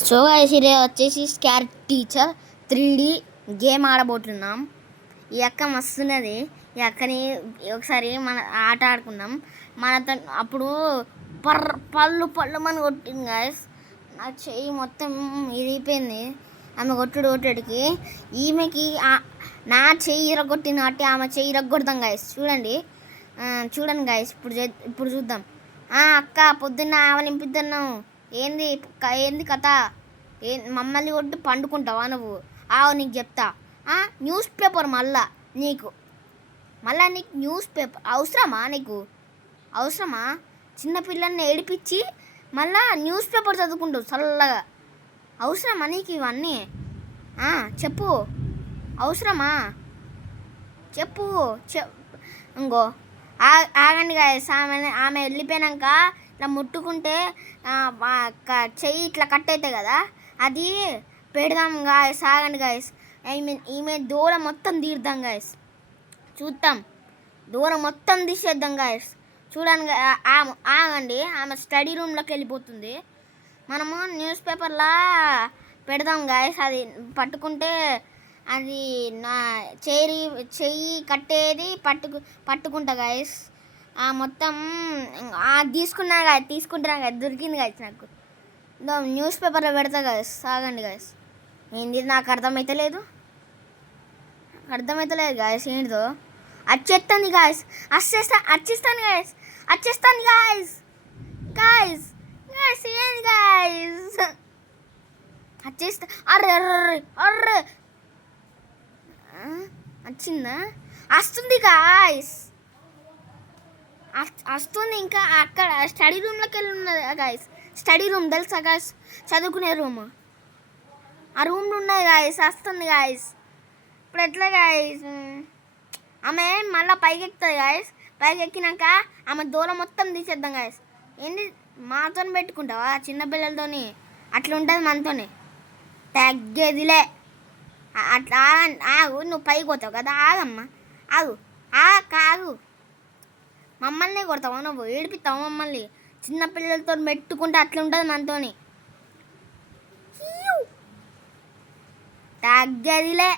So guys ఇది వచ్చేసి scar teacher 3D game ఆడబోతున్నాం. ఈ అక్క మస్తున్నది. ఈ అక్కని ఒకసారి మన ఆట ఆడుకున్నాం. మనతో అప్పుడు పళ్ళు మన కొట్టింది గాయస్. నా చెయ్యి మొత్తం ఇరిగిపోయింది ఆమె కొట్టుడికి. ఈమెకి నా చెయ్యి ఇరగొట్టిన కాబట్టి ఆమె చెయ్యి ఇరగొడతాం గాయస్. చూడండి గాయస్. ఇప్పుడు చూద్దాం. అక్క పొద్దున్న ఆవలింపిద్దాం. ఏంది కథ? మమ్మల్ని కొట్టి పండుకుంటావా నువ్వు? నీకు చెప్తా. న్యూస్ పేపర్ నీకు న్యూస్ పేపర్ అవసరమా? చిన్నపిల్లల్ని ఏడిపించి మళ్ళా న్యూస్ పేపర్ చదువుకుంటావు చల్లగా. అవసరమా నీకు ఇవన్నీ? చెప్పు. అవసరమా? చెప్పు. ఇంకో ఆగండి గాయస్. ఆమె వెళ్ళిపోయాక ఇట్లా ముట్టుకుంటే చెయ్యి ఇట్లా కట్ అవుతాయి కదా, అది పెడదాం గాయస్. ఆగండి గాయస్. ఈమె దూరం మొత్తం తీరుదాం గాయస్. చూద్దాం. దూరం మొత్తం తీసేద్దాం గాయస్. చూడండి. ఆగండి. ఆమె స్టడీ రూమ్లోకి వెళ్ళిపోతుంది. మనము న్యూస్ పేపర్లా పెడదాం గాయస్. అది పట్టుకుంటే అది నా చెయ్యి కట్టేది పట్టుకుంటా గాయస్. మొత్తం తీసుకున్నా గాయస్. తీసుకుంటున్నా గాయస్. దొరికింది గాయస్ నాకు. న్యూస్ పేపర్లో పెడతా గాయస్. సాగండి గాయస్. ఏంది నాకు అర్థమవుతలేదు గాయస్. ఏంటిదో వచ్చేస్తాను గాయస్. వచ్చేస్తాను గాయస్. ఏంది గాయస్ వచ్చేస్తా. అర్రే వచ్చిందా? వస్తుంది గాయస్. వస్తుంది. ఇంకా అక్కడ స్టడీ రూమ్లోకి వెళ్ళి ఉన్నది గాయస్. స్టడీ రూమ్ తెలుసా గాయస్? చదువుకునే రూమ్. ఆ రూమ్లో ఉన్నది గాయస్. వస్తుంది గాయస్. ఇప్పుడు ఎట్లా గాయస్? ఆమె మళ్ళీ పైకి ఎక్కుతుంది గాయస్. పైకి ఎక్కినాక ఆమె దూరం మొత్తం తీసేద్దాం గాయస్. ఏంటి మాతో పెట్టుకుంటావా? చిన్నపిల్లలతోని అట్లా ఉంటుంది మనతోనే. తగ్గేదిలే. అట్లా ఆగు. నువ్వు పైకి పోతావు కదా. ఆగమ్మా. ఆగు. మమ్మల్ని కొడతావా నువ్వు? ఏడిపిస్తావు మమ్మల్ని. చిన్నపిల్లలతో పెట్టుకుంటే అట్లా ఉంటుంది మనతోని. తగ్గదిలే.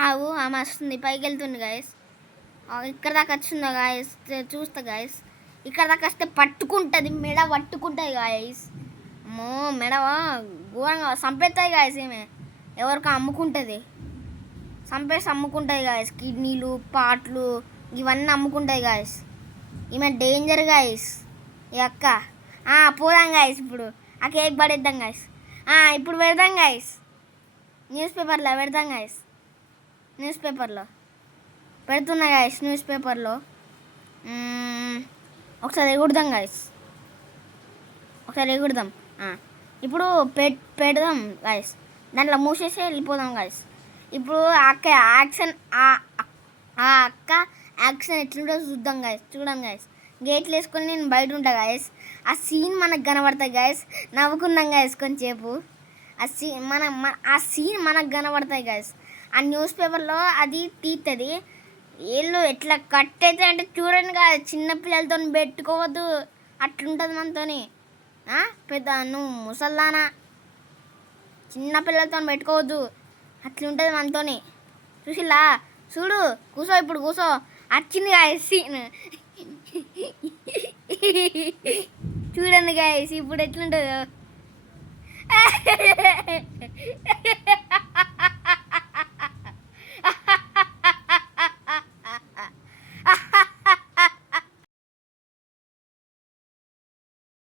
ఆగు. ఆమె వస్తుంది. పైకి వెళ్తుంది గాయస్. ఇక్కడ దాకా వచ్చిందా గాయస్? చూస్తా గాయస్. ఇక్కడ దాకా వస్తే పట్టుకుంటుంది. మెడ పట్టుకుంటుంది గాయస్. అమ్మో మెడ ఘోరంగా చంపేస్తుంది గాయస్. ఏమే ఎవరికో అమ్ముకుంటుంది. అమ్ముకుంటుంది గాయస్. కిడ్నీలు, పాటలు ఇవన్నీ అమ్ముకుంటుంది గాయస్. ఈమె డేంజర్ గాయస్ ఈ అక్క. పోదాం గాయస్. ఇప్పుడు ఆ కేక్ పడేద్దాం గాయస్. ఇప్పుడు పెడదాం గాయస్. న్యూస్ పేపర్లో పెడదాం గాయస్. పెడుతున్నా గాయస్. న్యూస్ పేపర్లో ఒకసారి ఎగురుదాం గాయస్. ఇప్పుడు పెడదాం గాయస్. దాంట్లో మూసేసి వెళ్ళిపోదాం గాయస్. ఇప్పుడు అక్క యాక్షన్ ఎట్లుంటో చూద్దాం గాయస్. చూడండి గాయస్. గేట్లు వేసుకొని నేను బయట ఉంటా గాయస్. ఆ సీన్ మనకు కనబడతాయి గాయస్. నవ్వుకున్నాం గాయస్ కొంచెంసేపు. ఆ సీన్ మనకు కనబడతాయి గాయస్. ఆ న్యూస్ పేపర్లో అది తీస్తుంది. వీళ్ళు ఎట్లా కట్ అవుతాయి అంటే చూడండి గాయస్. చిన్నపిల్లలతో పెట్టుకోవద్దు. అట్లుంటుంది మనతోని. నువ్వు ముసల్దానా? చిన్నపిల్లలతో పెట్టుకోవద్దు. అట్లుంటుంది మనతోని. చూడు. ఇప్పుడు కూసో. వచ్చింది గాయస్ సీన్. చూడండి గాయస్ ఇప్పుడు ఎట్లుంటుందో.